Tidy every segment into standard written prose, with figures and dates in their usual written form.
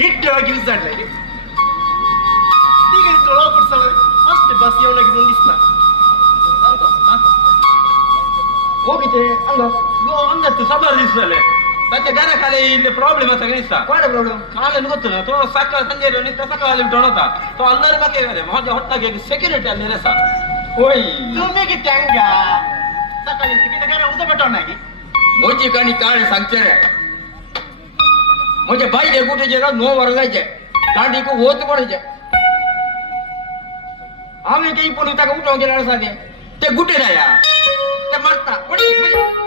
इतक्या घेऊन जाडलंय ती काही तोळा पुढचा असते बस एवढा घेऊन दिसला हो किती अंगात तू सबर दिसले त्याच्या घराखाली प्रॉब्लेम असा दिसता काय प्रॉब्लेम काल ಗೊತ್ತಿಲ್ಲ तो सकाळ संजय नित्य सकाळी उठून होता तो अल्लार बाकी माझ्या ಹೊಟ್ಟಾಗೆ ಸೆಕ್ಯೂರಿಟಿ ಅಲ್ಲಿ ರೆಸ होय तुम्ही किती अंगा सकाळी तिकडे घरा उद्या भेटवणार मोची काणी काळे सांगते म्हणजे बाई कुठे जे नो वर्गायचे दांडी को होत पडायचे आम्ही काही पण त्या उठवून गेला साधे ते गुटे राया ते मारता पडी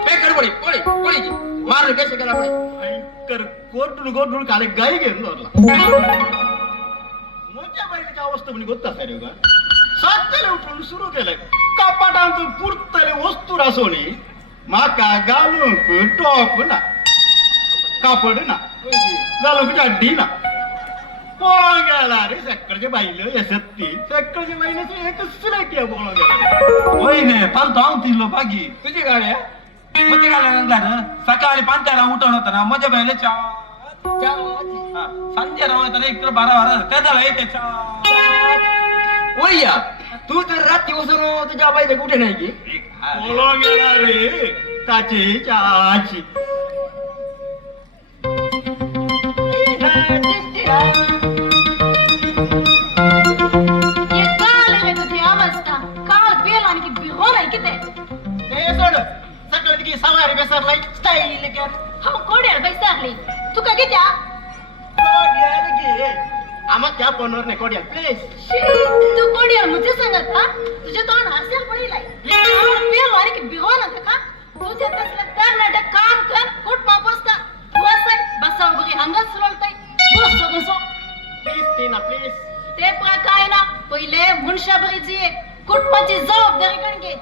पेकर पडी पडी पडी मार कसे केला पडी कर कोर्टून गोठून काले गाई घेऊन धरला मोठ्या बाईची अवस्था म्हणजे गोत्ता सारे का सातले उठून सुरू केलंय कपाटांतून पुरतले वस्तू रासोनी माका घालूक टॉप ना कापड ना घालूक चड्डी ना पोळा गेला रे सकाळच्या बाईला यशस्ती सकाळच्या बाईला एकच सुलाकी पोळा गेला होय ने पण तो तिलो बागी तुझी गाडी म्हणजे गाड्या सकाळी 5:00 उठवून होता ना माझ्या बाईला संजय राव तर एक 12 काय झालं त्याच्या वैया तू तर रात्री बसून तुझ्या बाईला कुठे नाही की पोळा गेला रे ताची चाची सवारी बेसरलाई स्टाईल कर हम कोड्याल बैसारली तू का घेत्या कोड्याल घे आम्हा त्या फोनवर नाही कोड्याल प्लीज तू कोड्याल मुझे सांगत का तुझे तोंड हसेल पडीलाय पेल वारी की बिहो ना का तुझे तसलं कर्नाटक काम कर कुठ मापसता तू असं बसा उभी हंगत सुरलताय बसो प्लीज टीना प्लीज ते काय ना पहिले मुनशाबरीची कुटुंबाची जबाबदारी करून घे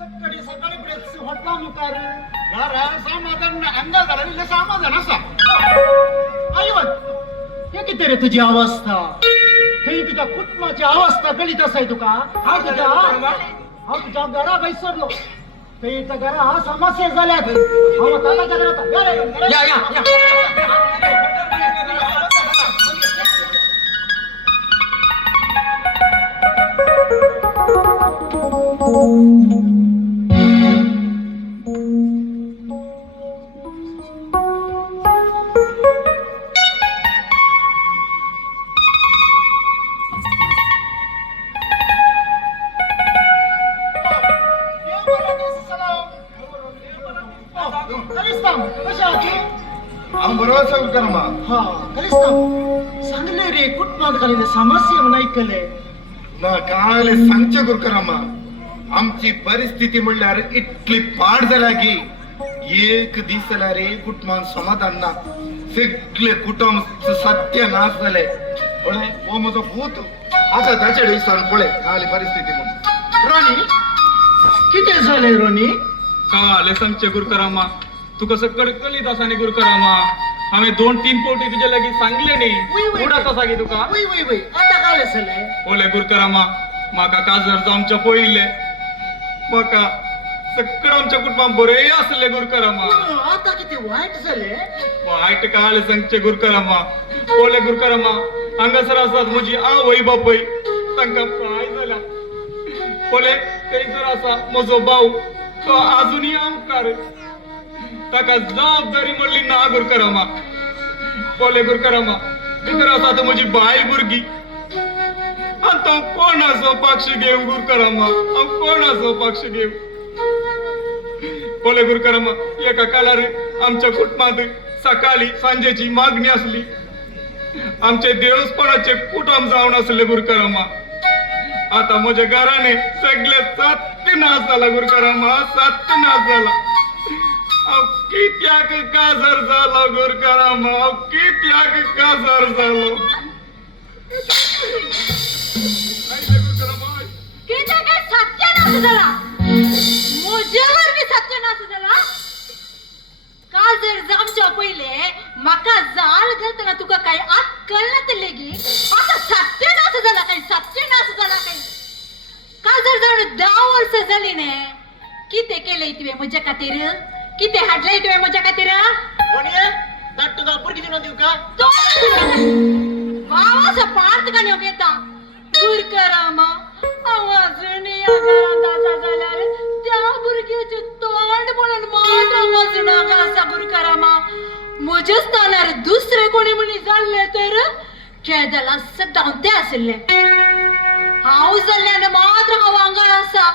सकाळी सकाळी होटला मुकार घरा समाधान अंगा घालले समाधान असा आईवन हे किती रे तुझी अवस्था हे तुझ्या कुटुंबाची अवस्था कळीत असाय तुका हा तुझ्या घरा बैसरलो ते घरा हा समस्या झाल्यात सांगले रे कुटुंबात घालेले समस्या ऐकले ना काले सांगचे गुरकरामा आमची परिस्थिती म्हणल्यार इतली पाड जाला की एक दीस जाला रे कुटुंबान समाधान ना सगळे कुटुंब सत्यानाश झाले पळे हो म्हजो भूत आता ताचे दिसान पळे काले परिस्थिती म्हणून रोनी किती झाले रोनी काले सांगचे गुरकरामा तू कसं कडकलीत असाने गुरकरामा आम्ही 2-3 पोटी तुझ्या लगी सांगले नाही उडाचा सांगे तुका आता काय झाले ओले गुरकरामा माका काजर आमच्या पळिल्ले माका सगळं आमच्या कुटुंबात बरे असले गुरकरामा आता किती वाईट झाले वाईट काल सांगचे गुरकरामा ओले गुरकरामा हांगासर असतात म्हजी आवय बापय तांकां काय झाला ओले थंयसर आसा म्हजो भाऊ तो अजूनही आमकार ताका जबाबदारी म्हणली ना गुरकरामा ओले गुरकरामा भितर आसा तर म्हजी बायल भुरगी आता कोणाचो पक्ष घेऊ गुरकरामा कोणाचो पक्ष घेऊ ओले गुरकरामा एका कालार आमच्या कुटुंबात सकाळी सांजेची मागणी असली आमचे देवस्थानाचे कुटुंब जाऊन असले गुरकरामा आता माझ्या घराने सगळे सत्यनाश झाला गुरकरामा सत्यनाश झाला कित्याक काजर झालो गुरकरामा कित्याक काजर झालो कित्याक सत्यानाश झाला मोजेवर मी सत्यानाश झाला काल जर आमच्या पहिले माका जाल घालतना तुका काय अक्कल ना लेगी आता सत्यानाश झाला काय सत्यानाश झाला काय काजर जाऊन 10 वर्ष झाली ने किती केले तुवे माझ्या खातीर किती हाडले तुवे माझ्या खातीर वावाचा पार्थ गाणी घेता गुरकरामा आवाजने या घरांदाचा झाल्यार त्या भुरग्याचे तोंड म्हणून मात्र वाजू नका असा गुरकरामा म्हज्या स्थानार दुसरे कोणी म्हणी जाल्ले तर केदाला सदां ते आसले हांव जाल्ल्यान मात्र हांव हांगा आसा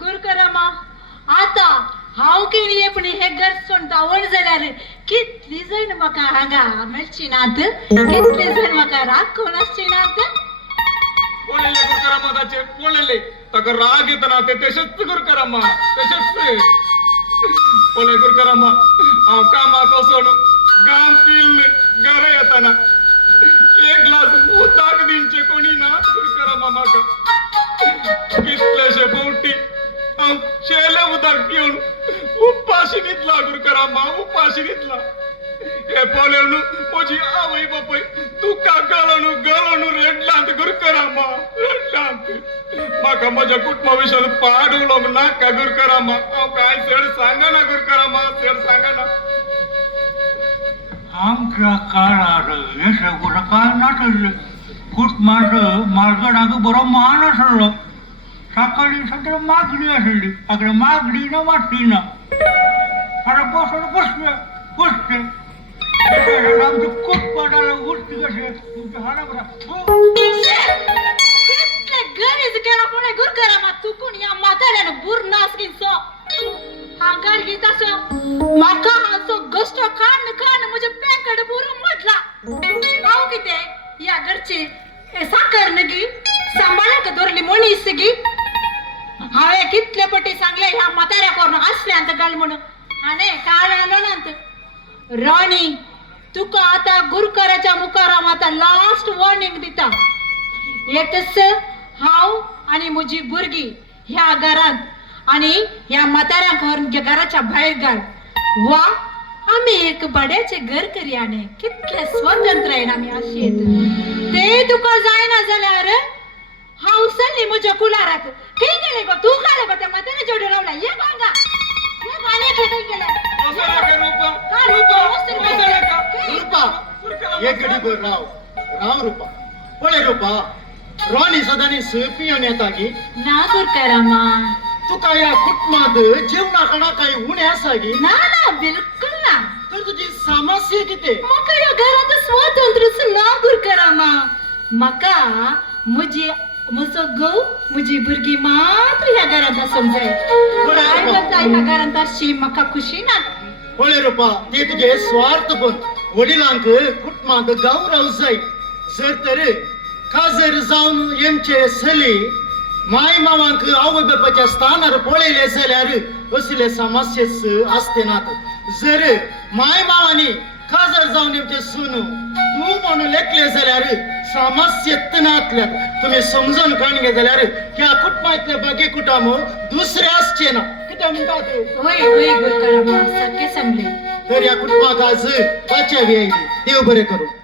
गुरकरामा आता हांव केली पण हे घर सोडून धांवण जाल्यार कितली जाण म्हाका हांगा मेळचिनात कितली जाण म्हाका राखून आसचिनात पळयले गुरुकरामा ताचे पळयले ताका राग येतना ते तशेंच गुरुकरामा तशेंच पळय गुरुकरामा हांव कामाक वचून घाम पिल्ले घरा येताना एक ग्लास उदक दिवचे कोणी ना गुरुकरामा म्हाका कितलेशे फावटी हांव शेले उदक पिवन उपाशी न्हिदला गुरुकरामा उपाशी न्हिदला हे पळोवन म्हजी आवय बापूय तुका गळोन गळोन रडलांत गुरुकरामा रडलांत म्हाका म्हज्या कुटुंबा विशयान पाड उलोवंक नाका गुरुकरामा हांव कांय चड सांगना गुरुकरामा चड सांगना आमच्या काळार हे सगळं काय नाटले कुटुंबांत मालगडाक बरो मान आसलो सकाळी सगळं मागणी आसली अगदी मागणी ना वाटली ना आता बसून बसते आमच्या कुटुंबाला उठती कसे तुमच्या हाडा कितले गरज केला कोणी गुरकरामा चुकून या म्हाताऱ्यानं बूर नास किंचो हांगार गीत असो म्हाका हाचो गोष्ट कान म्हजे पॅकेट बुरून म्हटला हांव किते या घरची साखर नगी सांबाळ्याक धरली मनीस गी हांवें कितले पटी सांगले ह्या म्हाताऱ्या करून आसल्यांत घाल म्हणून हाणे काळ आलो नात राणी तुका आता गुरकराच्या मुखाराम आता लास्ट वॉर्निंग दिता एकच हांव आणि म्हजी भुरगी ह्या घरांत आणि ह्या म्हाताऱ्यांक व्हरून घराच्या भायर घाल वा आम्ही एक बड्याचे घर करी आणि कितले स्वतंत्र आहे आम्ही अशी ते तुका जायना जाल्यार हांव सरली म्हज्या कुलाराक खंय गेले गो तू काले गो त्या म्हाताऱ्या जोडी रावला ये भांगा ये गाणे खंय गेले रूपा एक गडी राव राव रूपा पळे रूपा राणी सदानी पियोन येता की ना गुरकरामा तुका या कुटुंबात जेवणाकडा काही उणे आसा की ना ना बिलकुल ना तर तुझी समस्या किती म्हाका या घरात स्वातंत्र्यच ना गुरकरामा म्हाका म्हजो घोव म्हजी भुरगी मात्र ह्या घरात आसूंक जाय काय करता ह्या घरांत अशी म्हाका खुशी ना पळे रूपा ते तुझे स्वार्थपण वडिलांक कुटुंबात गौरव जाय जर तर खाजर जावन येमचे सली माय मामांक आवय बापाच्या स्थानार पळयले जाल्यार असले समस्येच आसते नात जर माय मामांनी खाजर जावन येमचे सून तू म्हणून लेखले जाल्यार समस्येत नातल्यात तुम्ही समजून काणगे जाल्यार ह्या कुटुंबातले बाकी कुटुंब दुसरे आसचे ना कितें म्हणटात होय होय गुरकरामा सारखे सांगले तर या कुटुंबाक आज पाच्या बी आयली देव बरें करूं